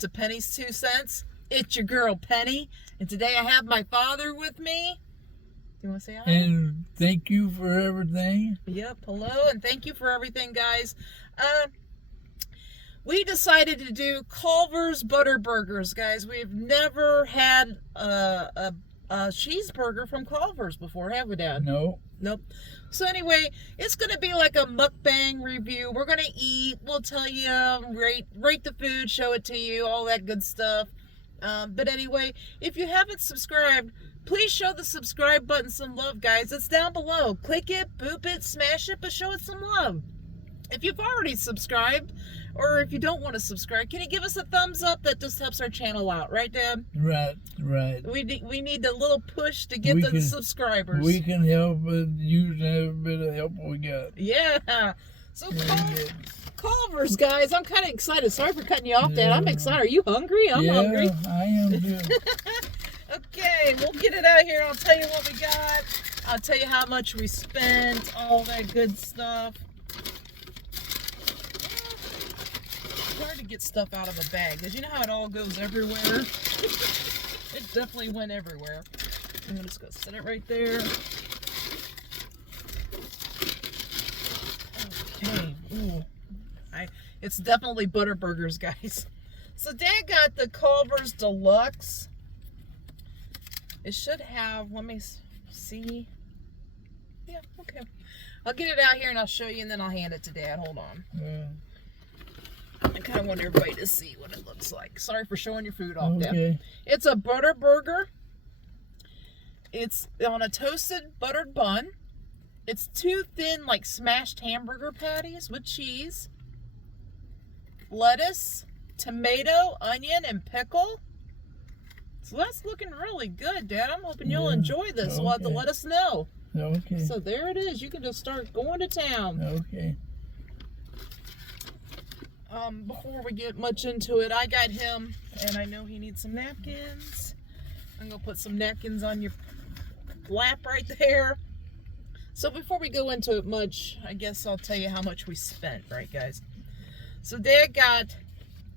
to Penny's 2 cents. It's your girl Penny, and today I have my father with me. Do you want to say hi? And thank you for everything. Yep, hello, and thank you for everything, guys. We decided to do Culver's Butterburgers, guys. We've never had a cheeseburger from Culver's before, have we, Dad? No. Nope. So anyway, it's going to be like a mukbang review. We're going to eat. We'll tell you, rate the food, show it to you, all that good stuff. But anyway, if you haven't subscribed, please show the subscribe button some love, guys. It's down below. Click it, boop it, smash it, but show it some love. If you've already subscribed, or if you don't want to subscribe, can you give us a thumbs up? That just helps our channel out, right, Dad? Right. We need a little push to get the subscribers. We can help use every bit of help we got. Yeah. So Culver's, guys, I'm kind of excited. Sorry for cutting you off, Dad. I'm excited. Are you hungry? I'm hungry. Yeah, I am too. Okay, we'll get it out here. I'll tell you what we got. I'll tell you how much we spent, all that good stuff. It's hard to get stuff out of a bag, because you know how it all goes everywhere? It definitely went everywhere. I'm just going to set it right there. Okay. Ooh. It's definitely Butterburgers, guys. So Dad got the Culver's Deluxe. It should have, let me see. Yeah, okay. I'll get it out here and I'll show you, and then I'll hand it to Dad. Hold on. Yeah. I kind of want everybody to see what it looks like. Sorry for showing your food off, Dad. Okay. It's a Butterburger. It's on a toasted buttered bun. It's 2 thin, like, smashed hamburger patties with cheese, lettuce, tomato, onion, and pickle. So that's looking really good, Dad. I'm hoping you'll enjoy this. Okay. We'll have to let us know. Okay. So there it is. You can just start going to town. Okay. Before we get much into it, I got him, and I know he needs some napkins. I'm going to put some napkins on your lap right there. So before we go into it much, I guess I'll tell you how much we spent, right, guys? So Dad got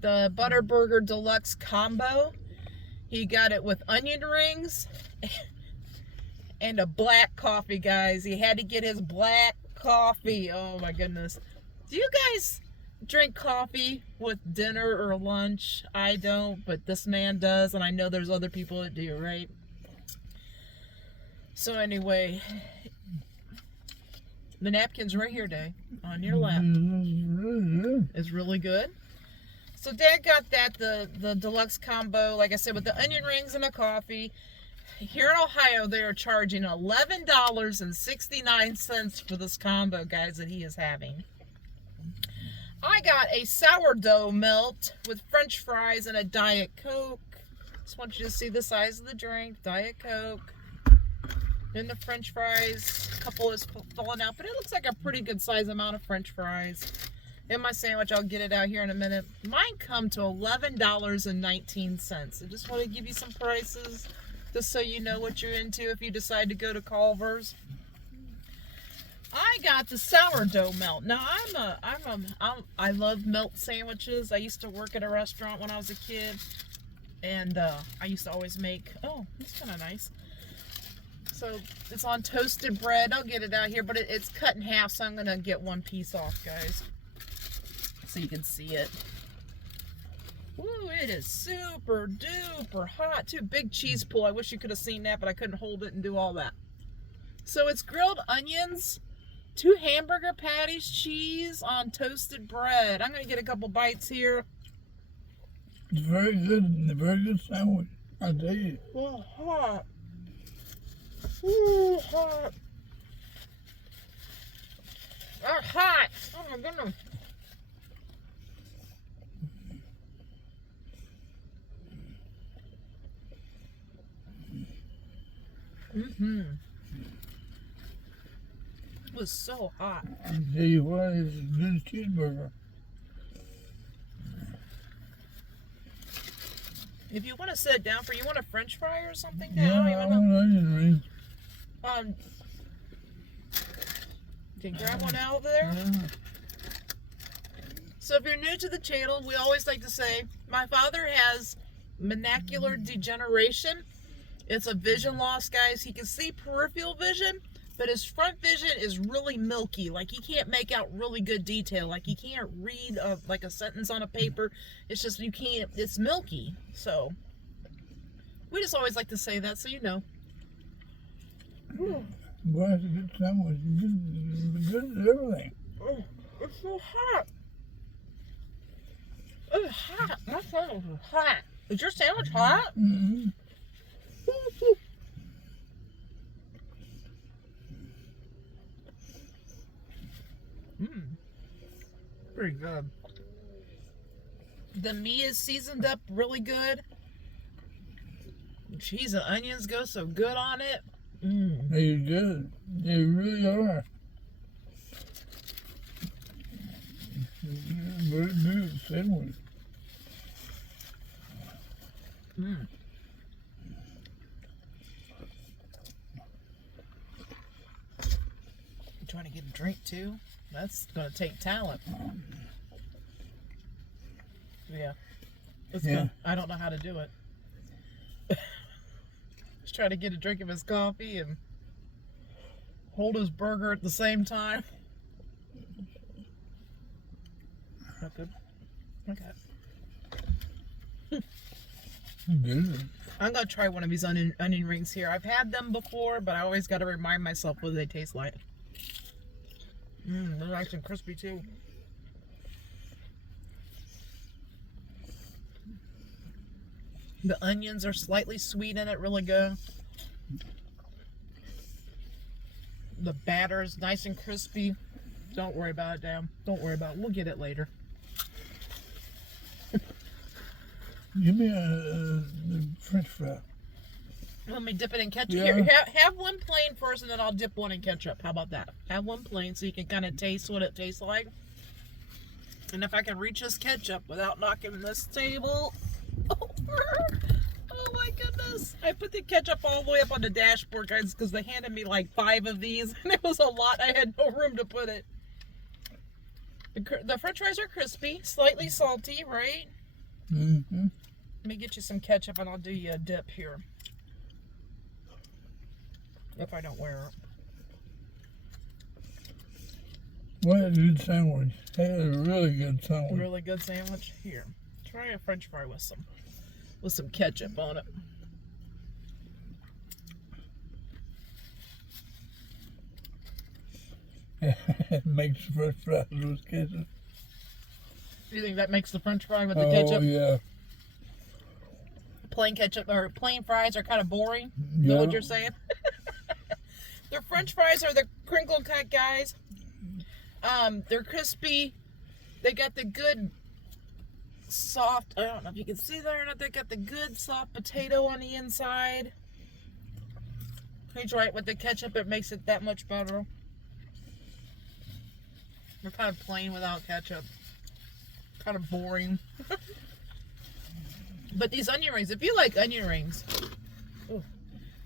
the Butterburger Deluxe Combo. He got it with onion rings and a black coffee, guys. He had to get his black coffee. Oh, my goodness. Do you guys drink coffee with dinner or lunch? I don't, but this man does, and I know there's other people that do, right? So anyway, the napkin's right here, Dad, on your lap. It's really good. So Dad got that, the deluxe combo, like I said, with the onion rings and a coffee. Here in Ohio, they are charging $11.69 for this combo, guys, that he is having. I got a sourdough melt with French fries and a Diet Coke. Just want you to see the size of the drink. Diet Coke. Then the French fries. A couple is falling out, but it looks like a pretty good size amount of French fries. And my sandwich, I'll get it out here in a minute. Mine come to $11.19. I just want to give you some prices, just so you know what you're into if you decide to go to Culver's. I got the sourdough melt. Now I love melt sandwiches. I used to work at a restaurant when I was a kid, and I used to always make. Oh, that's kind of nice. So it's on toasted bread. I'll get it out here, but it's cut in half, so I'm gonna get one piece off, guys, so you can see it. Ooh, it is super duper hot too. Big cheese pull. I wish you could have seen that, but I couldn't hold it and do all that. So it's grilled onions, 2 hamburger patties, cheese on toasted bread. I'm going to get a couple bites here. It's very good. A very good sandwich, I tell you. Oh, hot. Ooh, hot. Oh, hot. Oh, my goodness. It was so hot. I tell you what, it's a good cheeseburger. If you want to sit down you want a French fry or something? Yeah, I want onion rings. Can you grab one out of there? Yeah. So if you're new to the channel, we always like to say, my father has macular degeneration. It's a vision loss, guys. He can see peripheral vision, but his front vision is really milky. Like, he can't make out really good detail. Like, he can't read like a sentence on a paper. It's just, you can't, it's milky. So we just always like to say that, so you know. Boy, it's a good sandwich. Good at everything. Oh, it's so hot. It's hot. My sandwich is hot. Is your sandwich hot? Mm-hmm. Pretty good. The meat is seasoned up really good. Cheese and onions go so good on it. They're good. They really are. Very good sandwich. You trying to get a drink too? That's gonna take talent. Yeah. It's Yeah. Gonna, I don't know how to do it. Just try to get a drink of his coffee and hold his burger at the same time. Not good. Okay. Good. I'm gonna try one of these onion rings here. I've had them before, but I always gotta remind myself what they taste like. They're nice and crispy too. The onions are slightly sweet in it, really good. The batter is nice and crispy. Don't worry about it, Dan. Don't worry about it. We'll get it later. Give me a French fry. Let me dip it in ketchup. Yeah. Here, have one plain first, and then I'll dip one in ketchup. How about that? Have one plain so you can kind of taste what it tastes like. And if I can reach this ketchup without knocking this table over. Oh my goodness. I put the ketchup all the way up on the dashboard, guys, because they handed me like 5 of these, and it was a lot. I had no room to put it. The french fries are crispy, slightly salty, right? Mm-hmm. Let me get you some ketchup, and I'll do you a dip here. If I don't wear it. What a good sandwich. That is a really good sandwich. Really good sandwich. Here, try a french fry with some ketchup on it. It makes French fries with ketchup. You think that makes the french fry with the Oh, ketchup? yeah. Plain ketchup or plain fries are kind of boring. Is that what you're saying? Their french fries are the crinkle cut, guys. They're crispy. They got the good soft, I don't know if you can see there or not, they got the good soft potato on the inside. He's right, with the ketchup it makes it that much better. They're kind of plain without ketchup. Kind of boring. But these onion rings, if you like onion rings,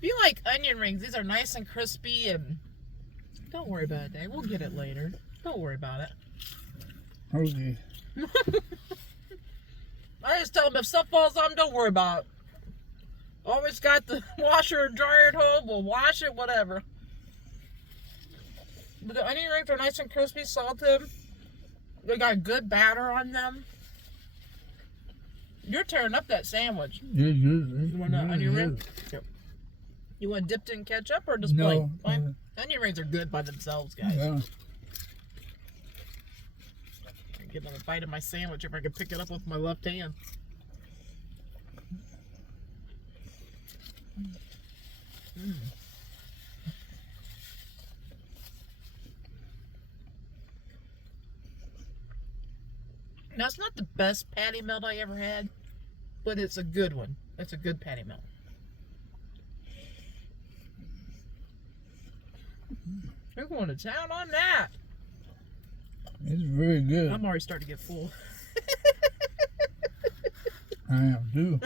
these are nice and crispy, and don't worry about it, Dave. We'll get it later. Don't worry about it. Okay. I just tell them if stuff falls on, don't worry about it. Always got the washer and dryer at home. We'll wash it, whatever. But the onion rings are nice and crispy, salted. They got good batter on them. You're tearing up that sandwich. Yeah, good. You want an onion ring? Yep. You want dipped in ketchup or just plain? No. Onion rings are good by themselves, guys. Yeah. I'm getting a bite of my sandwich if I can pick it up with my left hand. Now, it's not the best patty melt I ever had, but it's a good one. It's a good patty melt. We're going to town on that. It's very good. I'm already starting to get full. I am too.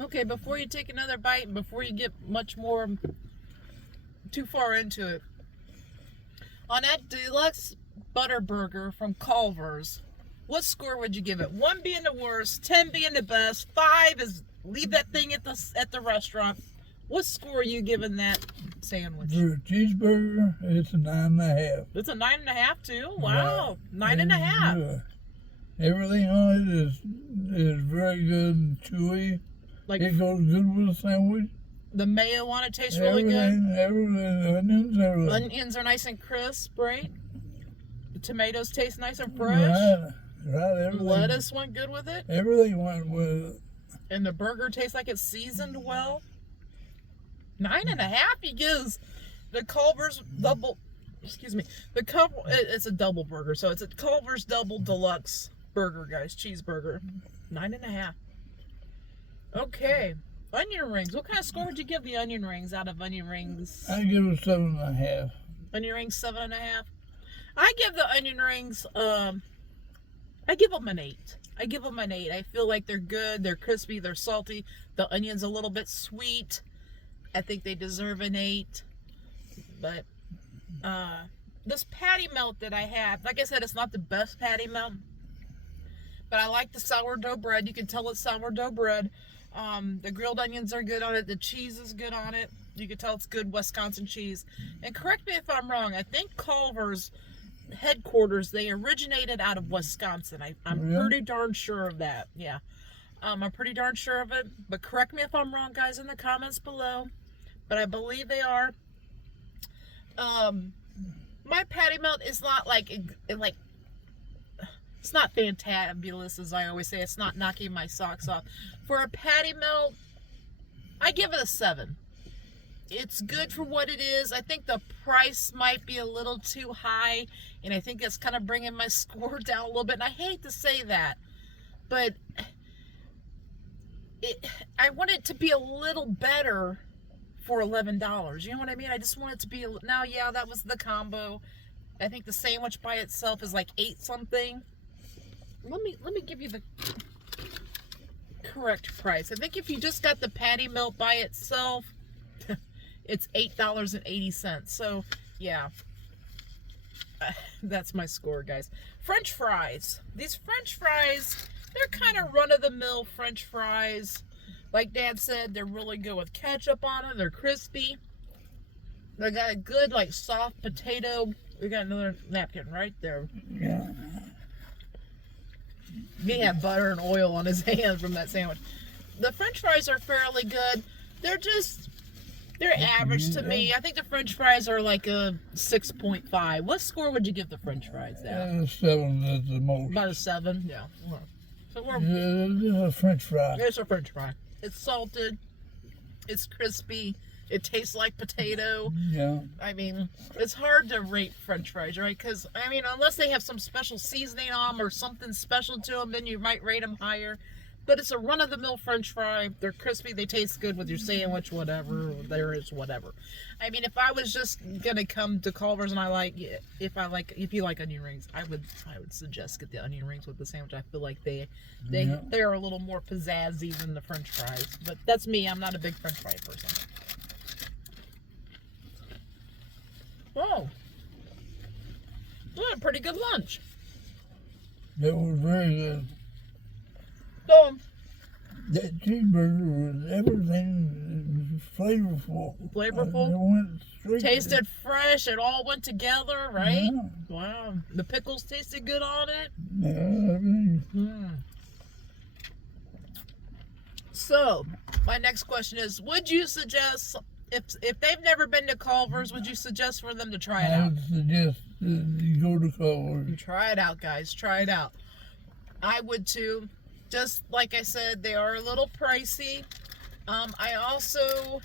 Okay, before you take another bite, and before you get much more too far into it. On that deluxe Butterburger from Culver's, what score would you give it? 1 being the worst, 10 being the best, 5 is leave that thing at the restaurant. What score are you giving that sandwich? For a cheeseburger, it's a 9.5. It's a 9.5 too. Wow, Right. 9.5. Good. Everything on it is very good and chewy. Like It goes good with a sandwich. the mayo on it tastes really good. Everything, onions, everything. Onions are nice and crisp, right? The tomatoes taste nice and fresh. Right, everything. Lettuce went good with it. Everything went with it. And the burger tastes like it's seasoned well. 9.5 he gives the Culver's double. Excuse me. The Culver. It's a double burger, so it's a Culver's double deluxe burger, guys. Cheeseburger. 9.5. Okay. Onion rings. What kind of score would you give the onion rings out of onion rings? I give it 7.5. Onion rings 7.5. I give the onion rings. I give them an 8. I give them an 8. I feel like they're good. They're crispy. They're salty. The onion's a little bit sweet. I think they deserve an 8. But this patty melt that I have, like I said, it's not the best patty melt. But I like the sourdough bread. You can tell it's sourdough bread. The grilled onions are good on it. The cheese is good on it. You can tell it's good Wisconsin cheese. And correct me if I'm wrong. I think Culver's headquarters, they originated out of Wisconsin. I'm Really? pretty darn sure of that. Yeah. I'm pretty darn sure of it. But correct me if I'm wrong, guys, in the comments below. But I believe they are. My patty melt is not like it's not fantabulous, as I always say. It's not knocking my socks off. For a patty melt, I give it a 7. It's good for what it is. I think the price might be a little too high, and I think that's kind of bringing my score down a little bit. And I hate to say that, but I want it to be a little better for $11. You know what I mean? I just want it to be now. Yeah, that was the combo. I think the sandwich by itself is like 8 something. Let me give you the correct price. I think if you just got the patty melt by itself, it's $8.80. So yeah, that's my score, guys. French fries. These French fries, they're kind of run-of-the-mill French fries. Like Dad said, they're really good with ketchup on them. They're crispy. They got a good, like, soft potato. We got another napkin right there. Yeah. He had butter and oil on his hands from that sandwich. The French fries are fairly good. They're average to me. I think the French fries are like a 6.5. What score would you give the French fries now? 7 is the most. About a 7. Yeah. So It's a French fry. it's a French fry. It's salted. It's crispy. It tastes like potato. Yeah. I mean, it's hard to rate French fries, right? Because, I mean, unless they have some special seasoning on them or something special to them, then you might rate them higher. But it's a run-of-the-mill French fry. They're crispy. They taste good with your sandwich, whatever. There is whatever. I mean, if I was just gonna come to Culver's and if you like onion rings, I would suggest get the onion rings with the sandwich. I feel like they're a little more pizzazzy than the French fries. But that's me. I'm not a big French fry person. Whoa. What a pretty good lunch. It was very good. So, That cheeseburger was everything flavorful. Flavorful? It went straight. tasted fresh. It all went together, right? Yeah. Wow. The pickles tasted good on it. Yeah, everything. So, my next question is, would you suggest, if they've never been to Culver's, would you suggest for them to try it I out? would suggest that you go to Culver. Try it out, guys. Try it out. I would too. Just like I said, they are a little pricey. I also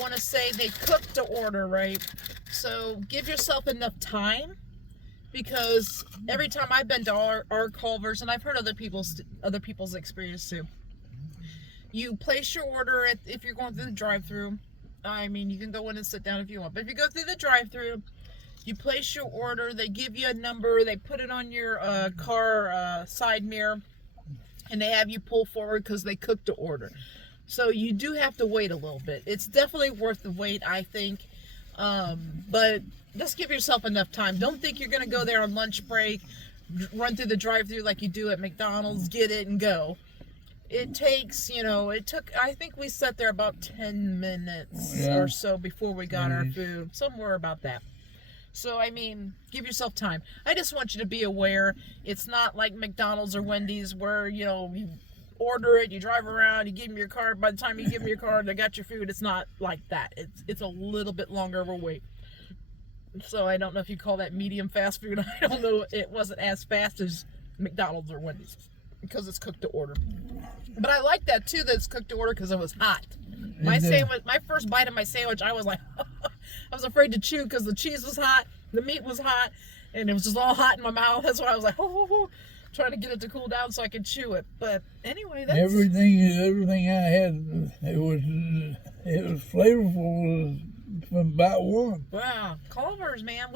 want to say they cook to order, right? So give yourself enough time, because every time I've been to our Culver's, and I've heard other people's experience too, you place your order if you're going through the drive-thru. I mean, you can go in and sit down if you want, but if you go through the drive-thru, you place your order, they give you a number, they put it on your car side mirror, and they have you pull forward because they cook to order. So you do have to wait a little bit. It's definitely worth the wait, I think. But just give yourself enough time. Don't think you're going to go there on lunch break, run through the drive-thru like you do at McDonald's, get it and go. It takes, I think we sat there about 10 minutes or so before we got our food. Somewhere about that. So, I mean, give yourself time. I just want you to be aware. It's not like McDonald's or Wendy's where, you order it, you drive around, you give them your card. By the time you give them your card, they got your food. It's not like that. It's a little bit longer of a wait. So, I don't know if you call that medium fast food. I don't know. It wasn't as fast as McDonald's or Wendy's because it's cooked to order. But I like that, too, that it's cooked to order because it was hot. My first bite of my sandwich, I was like, I was afraid to chew because the cheese was hot, the meat was hot, and it was just all hot in my mouth. That's why I was like, trying to get it to cool down so I could chew it. But anyway, that's everything I had. It was flavorful from about one. Wow, Culver's, man.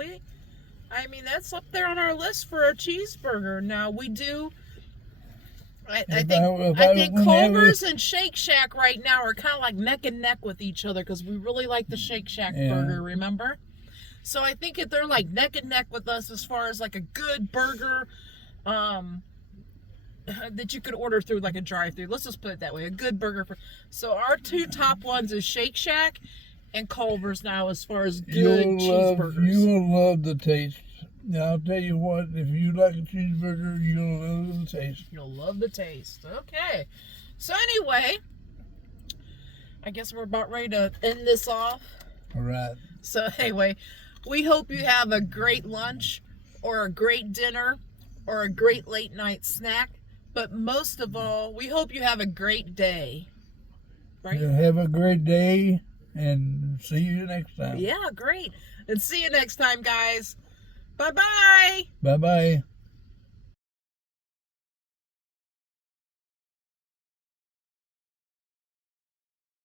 That's up there on our list for a cheeseburger. Now we do. I think Culver's and Shake Shack right now are kind of like neck and neck with each other because we really like the Shake Shack burger, remember? So I think if they're like neck and neck with us as far as like a good burger that you could order through like a drive-thru. Let's just put it that way, a good burger. So our two top ones is Shake Shack and Culver's now as far as good cheeseburgers. You will love the taste. Now, I'll tell you what, if you like a cheeseburger, you'll love the taste. You'll love the taste. Okay. So anyway, I guess we're about ready to end this off. All right. So anyway, we hope you have a great lunch or a great dinner or a great late night snack. But most of all, we hope you have a great day. Right? Yeah, have a great day and see you next time. Yeah, great. And see you next time, guys. Bye-bye. Bye-bye.